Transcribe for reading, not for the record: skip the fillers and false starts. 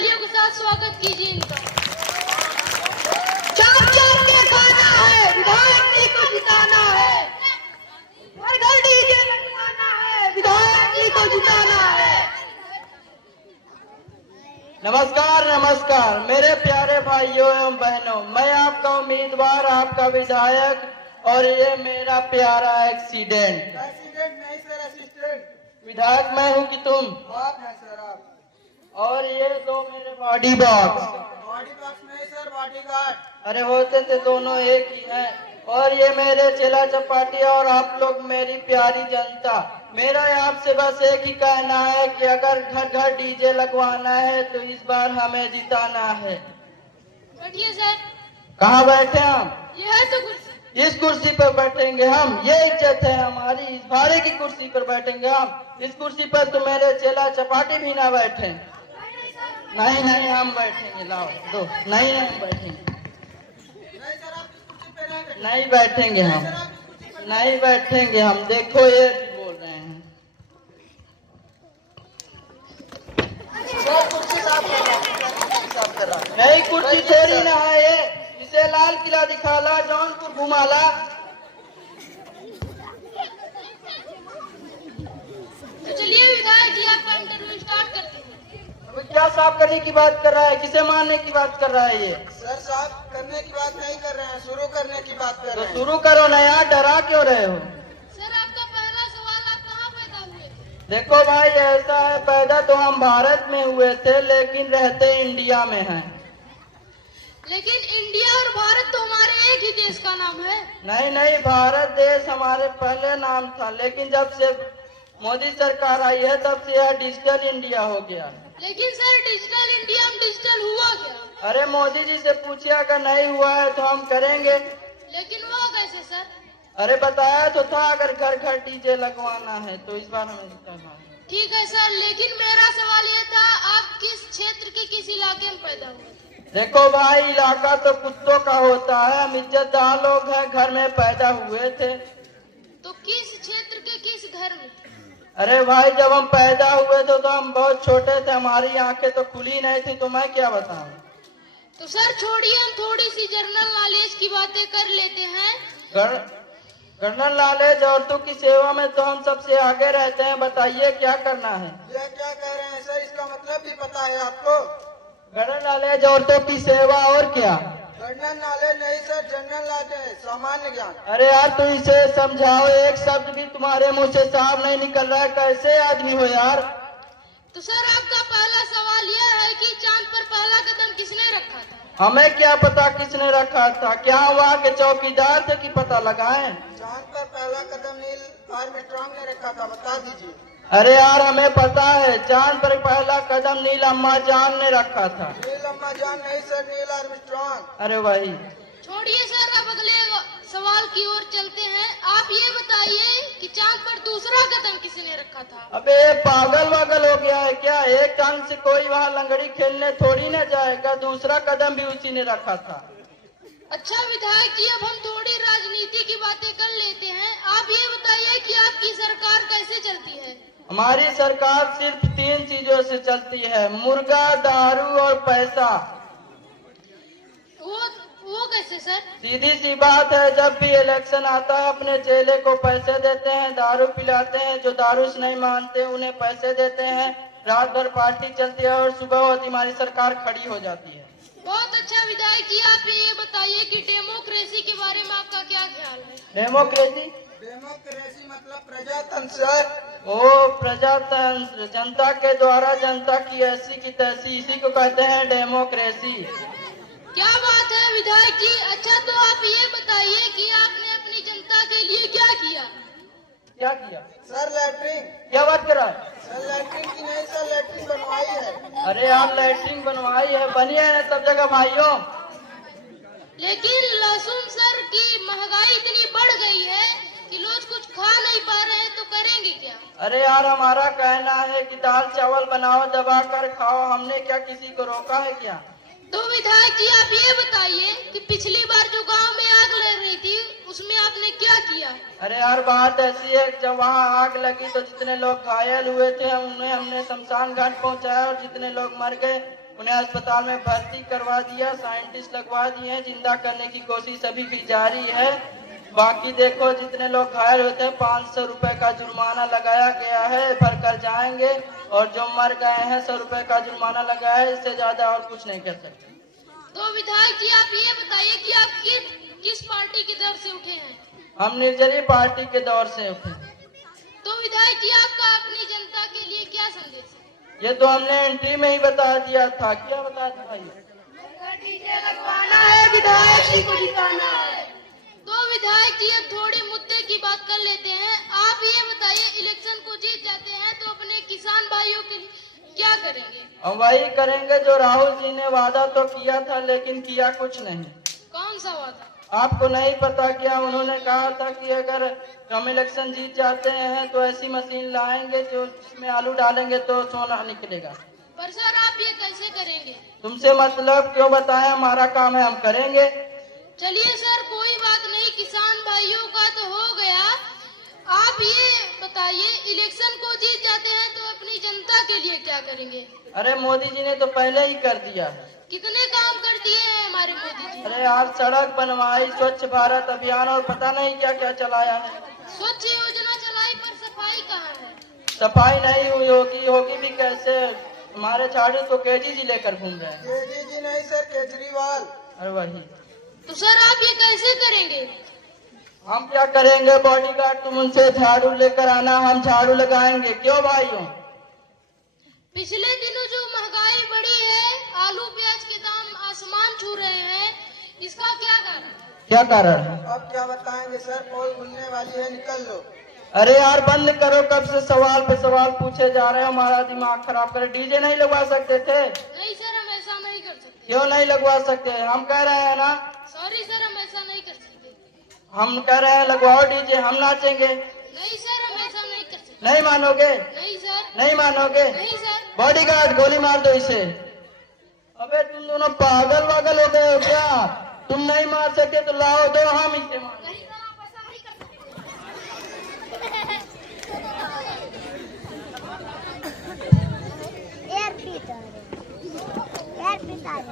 तालियों के साथ स्वागत कीजिए इनका। चाप चाप के खाना है, विधायक जी को जिताना है, हर घर डीजे लगवाना है, विधायक जी को जिताना है। नमस्कार नमस्कार मेरे प्यारे भाइयों एवं बहनों, मैं आपका उम्मीदवार, आपका विधायक, और ये मेरा प्यारा एक्सीडेंट। नहीं सर, असिस्टेंट। विधायक मैं हूँ कि तुम? आप हैं सर, आप। और ये दो मेरे बॉडी बॉक्स। बॉडी बॉक्स नहीं सर, बॉडी गार्ड। अरे होते थे दोनों एक ही हैं। और ये मेरे चेला चपाटी और आप लोग मेरी प्यारी जनता, मेरा आपसे बस एक ही कहना है कि अगर घर घर डीजे लगवाना है तो इस बार हमें जिताना है। बैठिए सर। कहाँ बैठे हम? ये है तो कुर्सी। इस कुर्सी पर बैठेंगे हम, ये इज्जत है हमारी, इस भाड़े की कुर्सी पर बैठेंगे हम। इस कुर्सी पर तो मेरे चेला चपाटी भी ना बैठे। नहीं नहीं हम बैठेंगे, लाओ दो। नहीं नहीं हम बैठेंगे, नहीं सर, आप इस कुर्सी पे रहेंगे। नहीं बैठेंगे हम, नहीं बैठेंगे हम। देखो ये बोल रहे हैं। कुर्सी साफ कर रहा है। नहीं कुर्सी थोड़ी ना है ये, इसे लाल किला दिखाला, जौनपुर घुमाला। तो चलिए विधायक जी आपका इंटरव्यू स्टार्ट करते हैं। अबे क्या साफ करने की बात कर रहा है? किसे मारने की बात कर रहा है ये? सर साफ करने की बात नहीं कर रहे हैं, शुरू करने की बात कर तो रहे हैं। शुरू करो ना यार, डरा क्यों रहे हो? सर आपका पहला सवाल, आप कहाँ पैदा हुए थे? देखो भाई ऐसा है, पैदा तो हम भारत में हुए थे लेकिन रहते इंडिया में हैं। लेकिन इंडिया और भारत तो हमारे एक ही देश का नाम है। नहीं नहीं, भारत देश हमारे पहले नाम था, लेकिन जब से मोदी सरकार आई है तब से यह डिजिटल इंडिया हो गया। लेकिन सर डिजिटल इंडिया में डिजिटल हुआ क्या? अरे मोदी जी से पूछिए, अगर नहीं हुआ है तो हम करेंगे। लेकिन वो कैसे सर? अरे बताया तो था, अगर घर घर डीजे लगवाना है तो इस बार हमें जिताना है। ठीक है सर, लेकिन मेरा सवाल ये था, आप किस क्षेत्र के किस इलाके में पैदा हुए थे? देखो भाई, इलाका तो कुत्तों का होता है, हम इज्जतदार लोग हैं, घर में पैदा हुए थे। तो किस क्षेत्र के किस घर में? अरे भाई जब हम पैदा हुए थे तो हम बहुत छोटे थे, हमारी आंखें तो खुली नहीं थी, तो मैं क्या बताऊं। तो सर छोड़िए, हम थोड़ी सी जनरल नॉलेज की बातें कर लेते हैं। जनरल नॉलेज, औरतों की सेवा में तो हम सबसे आगे रहते हैं। बताइए क्या करना है? ये क्या कह रहे हैं सर, इसका मतलब भी पता है आपको? जनरल नॉलेज, औरतों की सेवा, और क्या? जनरल नॉलेज नहीं सर, जनरल नॉलेज, सामान्य ज्ञान। अरे यार तू इसे समझाओ, एक शब्द भी तुम्हारे मुंह से साफ नहीं निकल रहा है, कैसे आदमी हो यार? तो सर आपका पहला सवाल यह है कि चांद पर पहला कदम किसने रखा था? हमें क्या पता किसने रखा था, क्या वहाँ के चौकीदार थे कि पता लगाएं? चांद पर पहला कदम नील आर्मस्ट्रांग ने रखा था, बता दीजिए। अरे यार हमें पता है, चांद पर पहला कदम नील अम्मा जान ने रखा था। नील अम्मा जान नहीं सर, नील आर्मस्ट्रांग। अरे वही। छोड़िए सर, अब अगले सवाल की ओर चलते हैं। आप ये बताइए कि चांद पर दूसरा कदम किसने रखा था? अबे पागल वागल हो गया है क्या? एक टांग से कोई वहाँ लंगड़ी खेलने थोड़ी न जाएगा, दूसरा कदम भी उसी ने रखा था। अच्छा विधायक जी, अब हम थोड़ी राजनीति की बातें कर लेते हैं। आप ये बताइए कि आपकी सरकार कैसे चलती है? हमारी सरकार सिर्फ 3 चीजों से चलती है, मुर्गा, दारू और पैसा। वो कैसे सर? सीधी सी बात है, जब भी इलेक्शन आता है अपने चेले को पैसे देते हैं, दारू पिलाते हैं, जो दारू से नहीं मानते उन्हें पैसे देते हैं, रात भर पार्टी चलती है और सुबह होती हमारी सरकार खड़ी हो जाती है। बहुत अच्छा विधायक जी, आप ये बताइए कि डेमोक्रेसी के बारे में आपका क्या ख्याल है? डेमोक्रेसी? डेमोक्रेसी मतलब प्रजातंत्र। ओ प्रजातंत्र, जनता के द्वारा जनता की ऐसी की तैसी, इसी को कहते हैं डेमोक्रेसी। क्या बात है विधायक जी। अच्छा तो आप ये बताइए कि आपने अपनी जनता के लिए क्या किया? क्या किया? Sir latrine. क्या बात कर रहा है? सर लैट्रिन की नहीं सर, लैट्रिन बनवाई है। अरे यार लैट्रिन बनवाई है, बनी है ना सब जगह भाइयों। लेकिन लहसुन सर की महंगाई इतनी बढ़ गई है कि लोग कुछ खा नहीं पा रहे हैं, तो करेंगे क्या? अरे यार हमारा कहना है कि दाल चावल बनाओ, दबा कर खाओ, हमने क्या किसी को रोका है क्या? तो विधायक जी आप ये बताइए कि पिछली बार जो गांव में आग लग रही थी उसमें आपने क्या किया? अरे यार बात ऐसी है, जब वहाँ आग लगी तो जितने लोग घायल हुए थे उन्हें हमने शमशान घाट पहुँचाया, और जितने लोग मर गए उन्हें अस्पताल में भर्ती करवा दिया, साइंटिस्ट लगवा दिए हैं, जिंदा करने की कोशिश अभी भी जारी है। बाकी देखो जितने लोग घायल होते हैं 500 रुपए का जुर्माना लगाया गया है, भर कर जाएंगे, और जो मर गए हैं 100 रुपए का जुर्माना लगा है, इससे ज्यादा और कुछ नहीं कर सकते। तो विधायक जी आप ये बताइए कि आप किस पार्टी की तरफ से उठे हैं? हम निर्दलीय पार्टी के दौर से उठे। तो विधायक जी आपका अपनी जनता के लिए क्या संदेश है? ये तो हमने एंट्री में ही बता दिया था। क्या बता दिया भाई? डीजे लगवाना है, विधायक जी को जिताना है। तो विधायक जी अब थोड़े मुद्दे की बात कर लेते हैं। आप ये बताइए, इलेक्शन को जीत जाते हैं तो अपने किसान भाइयों के लिए क्या करेंगे? हम वही करेंगे जो राहुल जी ने वादा तो किया था, लेकिन किया कुछ नहीं। कौन सा वादा? आपको नहीं पता क्या? उन्होंने कहा था कि अगर हम इलेक्शन जीत जाते हैं तो ऐसी मशीन लाएंगे जो जिसमें आलू डालेंगे तो सोना निकलेगा। पर सर आप ये कैसे करेंगे? तुमसे मतलब क्यों बताएं, हमारा काम है, हम करेंगे। चलिए सर कोई बात नहीं, किसान भाइयों का तो हो गया। आप ये बताइए, इलेक्शन को जीत जाते हैं तो अपनी जनता के लिए क्या करेंगे? अरे मोदी जी ने तो पहले ही कर दिया है। कितने काम कर दिए हैं हमारे मोदी जी? अरे यार, सड़क बनवाई, स्वच्छ भारत अभियान और पता नहीं क्या क्या चलाया है। स्वच्छ योजना चलाई, पर सफाई कहाँ है? सफाई नहीं हुई, होगी भी कैसे? हमारे झाड़ू तो केजी जी लेकर घूम रहे हैं। केजरी जी नहीं सर, केजरीवाल। अरे वही। तो सर आप ये कैसे करेंगे? हम क्या करेंगे? बॉडीगार्ड तुम उनसे झाड़ू लेकर आना, हम झाड़ू लगाएंगे। क्यों भाइयों? पिछले दिनों जो महंगाई बढ़ी है, आलू प्याज के दाम आसमान छू रहे हैं, इसका क्या कारण? क्या कारण है? अब क्या बताएंगे सर, पोल खुलने वाली है, निकल लो। अरे यार बंद करो, कब से सवाल पे सवाल पूछे जा रहे हो, हमारा दिमाग खराब करे। डीजे नहीं लगवा सकते थे? नहीं सर हम ऐसा नहीं कर सकते। क्यों नहीं लगवा सकते? हम कह रहे हैं ना। सॉरी सर हम ऐसा नहीं कर सकते। हम कह रहे हैं लगवाओ डीजे, हम नाचेंगे। नहीं सर हम ऐसा नहीं कर सकते। नहीं मानोगे? नहीं सर। नहीं मानोगे? नहीं सर। बॉडीगार्ड गोली मार दो इसे। अबे तुम दोनों पागल वागल हो गए हो क्या? तुम नहीं मार सकते तो लाओ दो, हम इसे मार। नहीं सर आप ऐसा नहीं कर सकते। एयर पीता है